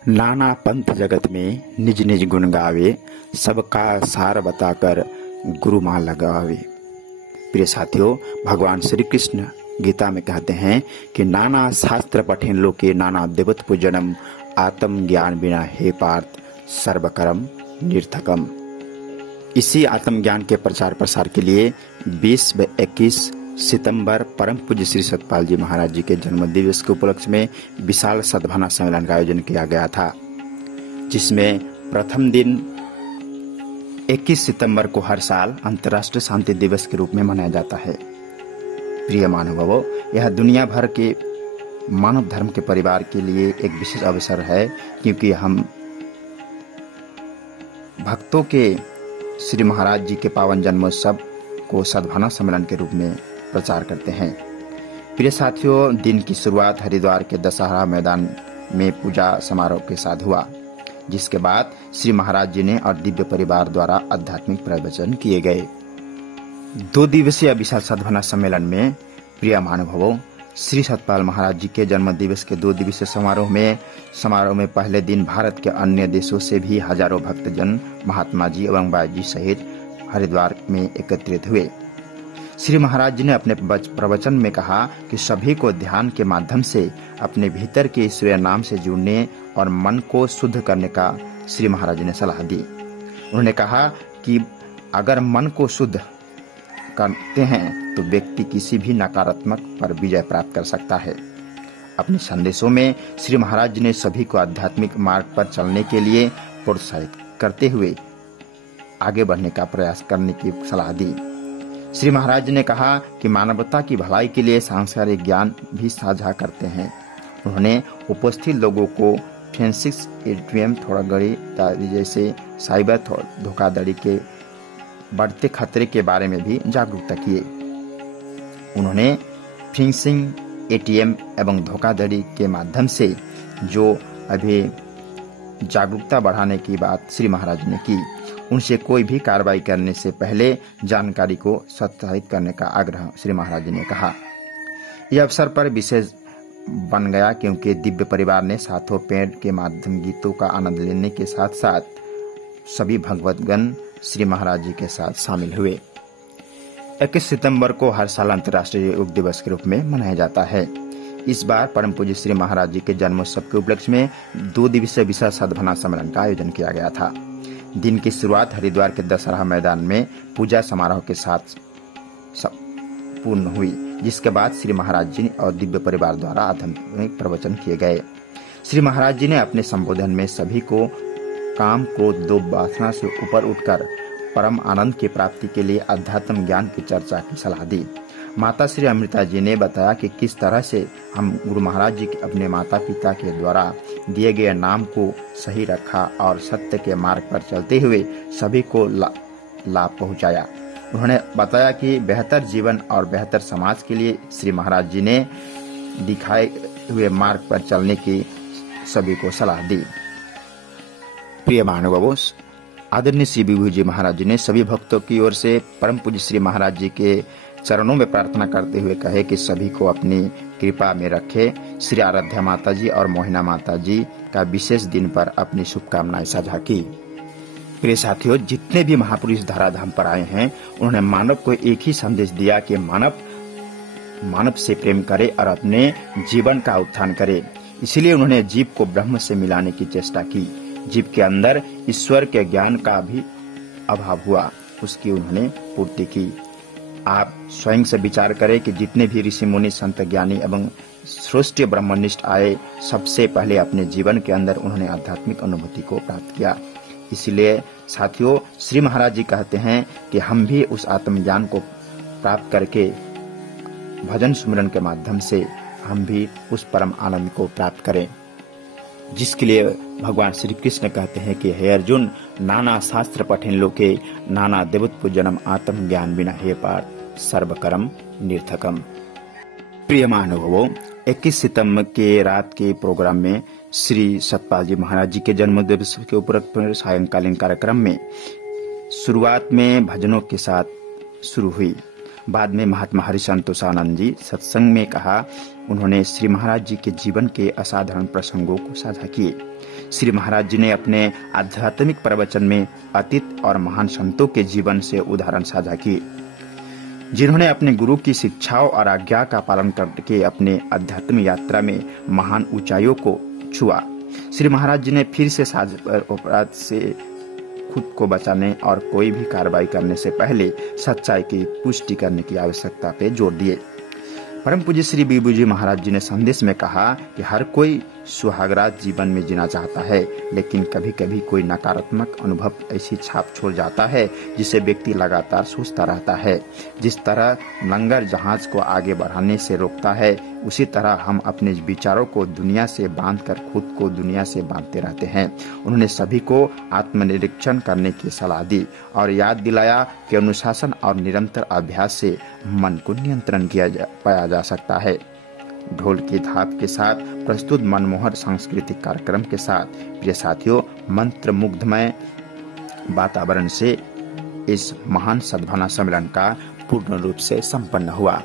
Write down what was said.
नाना पंथ जगत में निज निज गुण गावे, सबका सार बताकर गुरु मान लगावे। प्रिय साथियों, भगवान श्री कृष्ण गीता में कहते हैं कि नाना शास्त्र पठेन लोके नाना देवत पूजनम, आत्म ज्ञान बिना हे पार्थ सर्वकर्म निर्थकम। इसी आत्म ज्ञान के प्रचार प्रसार के लिए 20 व 21 सितंबर परम पूज्य श्री सतपाल जी महाराज जी के जन्म दिवस के उपलक्ष्य में विशाल सद्भावना सम्मेलन का आयोजन किया गया था, जिसमें प्रथम दिन 21 सितंबर को हर साल अंतर्राष्ट्रीय शांति दिवस के रूप में मनाया जाता है। प्रिय मानवों, यह दुनिया भर के मानव धर्म के परिवार के लिए एक विशेष अवसर है, क्योंकि हम भक्तों के श्री महाराज जी के पावन जन्मोत्सव को सद्भावना सम्मेलन के रूप में प्रचार करते हैं। प्रिय साथियों, दिन की शुरुआत हरिद्वार के दशहरा मैदान में पूजा समारोह के साथ हुआ, जिसके बाद श्री महाराज जी ने और दिव्य परिवार द्वारा आध्यात्मिक प्रवचन किए गए। 2 दिवसीय विशाल सद्भावना सम्मेलन में प्रिय महानुभावों, श्री सतपाल महाराज जी के जन्म दिवस के 2 दिवसीय समारोह में पहले दिन भारत के अन्य देशों से भी हजारों भक्तजन महात्मा जी एवं बाई जी सहित हरिद्वार में एकत्रित हुए। श्री महाराज जी ने अपने प्रवचन में कहा कि सभी को ध्यान के माध्यम से अपने भीतर के ईश्वरीय नाम से जुड़ने और मन को शुद्ध करने का श्री महाराज जी ने सलाह दी। उन्होंने कहा कि अगर मन को शुद्ध करते हैं तो व्यक्ति किसी भी नकारात्मक पर विजय प्राप्त कर सकता है। अपने संदेशों में श्री महाराज जी ने सभी को आध्यात्मिक मार्ग पर चलने के लिए प्रोत्साहित करते हुए आगे बढ़ने का प्रयास करने की सलाह दी। श्री महाराज जी ने कहा कि मानवता की भलाई के लिए सांसारिक ज्ञान भी साझा करते हैं। उन्होंने उपस्थित लोगों को फोरेंसिक्स, एटीएम धोखाधड़ी जैसे साइबर धोखाधड़ी के बढ़ते खतरे के बारे में भी जागरूकता किए। उन्होंने फिशिंग, एटीएम एवं धोखाधड़ी के माध्यम से जो अभी जागरूकता बढ़ाने की बात श्री महाराज ने की, उनसे कोई भी कार्रवाई करने से पहले जानकारी को सत्यापित करने का आग्रह श्री महाराज जी ने कहा। यह अवसर पर विशेष बन गया क्योंकि दिव्य परिवार ने साथों पेड़ के माध्यम गीतों का आनंद लेने के साथ साथ सभी भगवतगण श्री महाराज जी के साथ शामिल हुए। 21 सितंबर को हर साल अंतर्राष्ट्रीय योग दिवस के रूप में मनाया जाता है। इस बार परम पूज्य श्री महाराज जी के जन्मोत्सव के उपलक्ष्य में 2 दिवसीय विशाल सद्भावना सम्मेलन का आयोजन किया गया था। दिन की शुरुआत हरिद्वार के दशहरा मैदान में पूजा समारोह के साथ पूर्ण हुई, जिसके बाद श्री महाराज जी और दिव्य परिवार द्वारा आध्यात्मिक प्रवचन किए गए। श्री महाराज जी ने अपने संबोधन में सभी को काम, क्रोध, लोभ, वासना से ऊपर उठकर परम आनंद की प्राप्ति के लिए अध्यात्म ज्ञान की चर्चा की सलाह दी। माता श्री अमृता जी ने बताया कि किस तरह से हम गुरु महाराज जी अपने माता पिता के द्वारा दिए गए नाम को सही रखा और सत्य के मार्ग पर चलते हुए सभी को लाभ पहुंचाया। उन्होंने बताया कि बेहतर जीवन और बेहतर समाज के लिए श्री महाराज जी ने दिखाए हुए मार्ग पर चलने की सभी को सलाह दी। प्रिय महानुभावों, आदरणीय श्री विभू जी महाराज जी ने सभी भक्तों की ओर से परम पूज्य श्री महाराज जी के चरणों में प्रार्थना करते हुए कहे कि सभी को अपनी कृपा में रखे। श्री आराध्या माता जी और मोहिना माता जी का विशेष दिन पर अपनी शुभकामनाएं साझा की। प्रिय साथियों, जितने भी महापुरुष धराधाम पर आए हैं, उन्होंने मानव को एक ही संदेश दिया कि मानव से प्रेम करे और अपने जीवन का उत्थान करे। इसलिए उन्होंने जीव को ब्रह्म से मिलाने की चेष्टा की। जीव के अंदर ईश्वर के ज्ञान का भी अभाव हुआ, उसकी उन्होंने पूर्ति की। आप स्वयं से विचार करें कि जितने भी ऋषि मुनि, संत, ज्ञानी एवं श्रेष्ठ ब्रह्मनिष्ठ आए, सबसे पहले अपने जीवन के अंदर उन्होंने आध्यात्मिक अनुभूति को प्राप्त किया। इसलिए साथियों, श्री महाराज जी कहते हैं कि हम भी उस आत्मज्ञान को प्राप्त करके भजन सुमिरन के माध्यम से हम भी उस परम आनंद को प्राप्त करें, जिसके लिए भगवान श्री कृष्ण कहते हैं कि हे अर्जुन, नाना शास्त्र पठेन लोके नाना देवत पूजनम, आत्म ज्ञान बिना हे पार्थ सर्वकर्म निर्थकम। प्रिय महानुभावों, 21 सितंबर के रात के प्रोग्राम में श्री सतपाल जी महाराज जी के जन्म दिवस के उपलक्ष्य पर सायंकालीन कार्यक्रम में शुरुआत में भजनों के साथ शुरू हुई। बाद में महात्मा हरिसंतोषानंद जी सत्संग में कहा, उन्होंने श्री महाराज जी के जीवन के असाधारण प्रसंगों को साझा किए। श्री महाराज जी ने अपने आध्यात्मिक प्रवचन में अतीत और महान संतों के जीवन से उदाहरण साझा किए, जिन्होंने अपने गुरु की शिक्षाओं और आज्ञा का पालन करके अपने आध्यात्मिक यात्रा में महान ऊंचाइयों को छुआ। श्री महाराज जी ने फिर से अपराध से खुद को बचाने और कोई भी कार्रवाई करने से पहले सच्चाई की पुष्टि करने की आवश्यकता पे जोर दिए। परम पूज्य श्री बीबू जी महाराज जी ने संदेश में कहा कि हर कोई सुहागरात जीवन में जीना चाहता है, लेकिन कभी कभी कोई नकारात्मक अनुभव ऐसी छाप छोड़ जाता है जिसे व्यक्ति लगातार सोचता रहता है। जिस तरह लंगर जहाज को आगे बढ़ाने से रोकता है, उसी तरह हम अपने विचारों को दुनिया से बांधकर खुद को दुनिया से बांधते रहते हैं। उन्होंने सभी को आत्मनिरीक्षण करने की सलाह दी और याद दिलाया कि अनुशासन और निरंतर अभ्यास से मन को नियंत्रण पाया जा सकता है। ढोल की थाप के साथ प्रस्तुत मनमोहक सांस्कृतिक कार्यक्रम के साथ प्रिय साथियों, मंत्र मुग्धमय वातावरण से इस महान सद्भावना सम्मेलन का पूर्ण रूप से संपन्न हुआ।